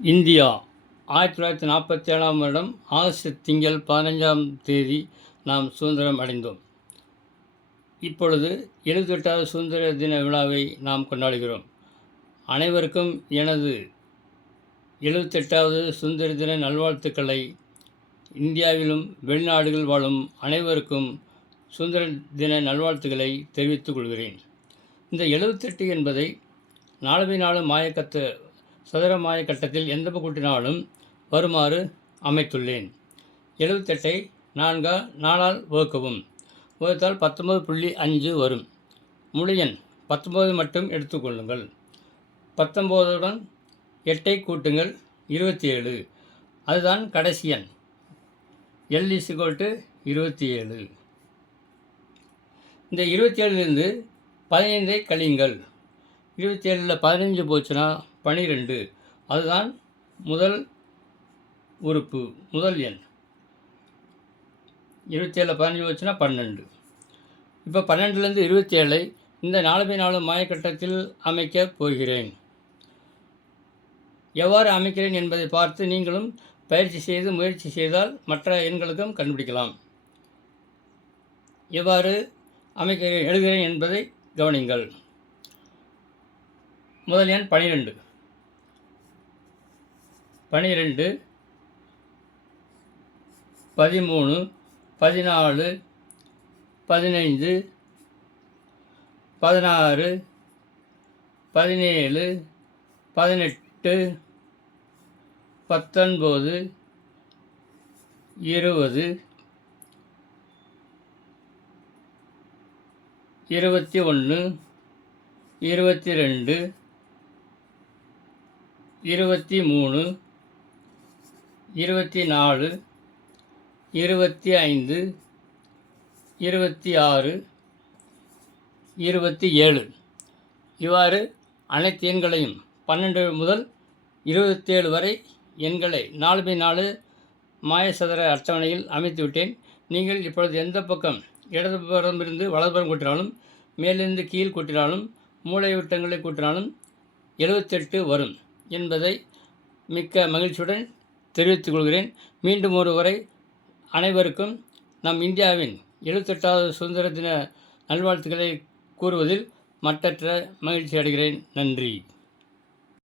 India 1947ஆம் வருடம் August திங்கள் 15ஆம் தேதி நாம் சுதந்திரம் அடைந்தோம். இப்பொழுது 78வது சுதந்திர தின விழாவை நாம் கொண்டாடுகிறோம். அனைவருக்கும் எனது 78வது சுதந்திர தின நல்வாழ்த்துக்களை இந்தியாவிலும் வெளிநாடுகள் வாழும் அனைவருக்கும் சுதந்திர தின நல்வாழ்த்துக்களை தெரிவித்துக் கொள்கிறேன். இந்த 78 என்பதை 4x4 சதுர மாயக்கட்டத்தில் எந்த கூட்டினாலும் வருமாறு அமைத்துள்ளேன். 78ஐ 4ஆல் வகுக்கவும். வகுத்தால் 19.5 வரும். முழு எண் 19 மட்டும் எடுத்துக்கொள்ளுங்கள். 19உடன் 8ஐ கூட்டுங்கள், 27. அதுதான் கடைசி எண். L = 27. இந்த 27லிருந்து 15ஐ கழியுங்கள். 27ல் 15 போச்சுன்னா 12. அதுதான் முதல் உறுப்பு, முதல் எண். 27ல் 15 போச்சுன்னா 12. இப்போ 12லேருந்து 27ஐ இந்த 4x4 மாயக்கட்டத்தில் அமைக்கப் போகிறேன். எவ்வாறு அமைக்கிறேன் என்பதை பார்த்து நீங்களும் பயிற்சி செய்து முயற்சி செய்தால் மற்ற எண்களுக்கும் கண்டுபிடிக்கலாம். எவ்வாறு எழுதுகிறேன் என்பதை கவனிங்கள். முதல் எண் 12. 12, 13, 14, 15, 16, 17, 18, 19, 20, 21, 22, 23, 24, 25, 26, 27. இவ்வாறு அனைத்து எண்களையும் 12 முதல் 27 வரை எண்களை 4x4 மாயசதுர அட்டவணையில் அமைத்துவிட்டேன். நீங்கள் இப்பொழுது எந்த பக்கம் இடதுபுறமிருந்து வலதுபுறம் கூட்டினாலும், மேலிருந்து கீழ் கூட்டினாலும், மூலை விட்டங்களை கூட்டினாலும் 78 வரும் என்பதை மிக்க மகிழ்ச்சியுடன் தெரிவித்துக் கொள்கிறேன். மீண்டும் ஒருமுறை அனைவருக்கும் நம் இந்தியாவின் 78வது சுதந்திர தின நல்வாழ்த்துக்களை கூறுவதில் மட்டற்ற மகிழ்ச்சி அடைகிறேன். நன்றி.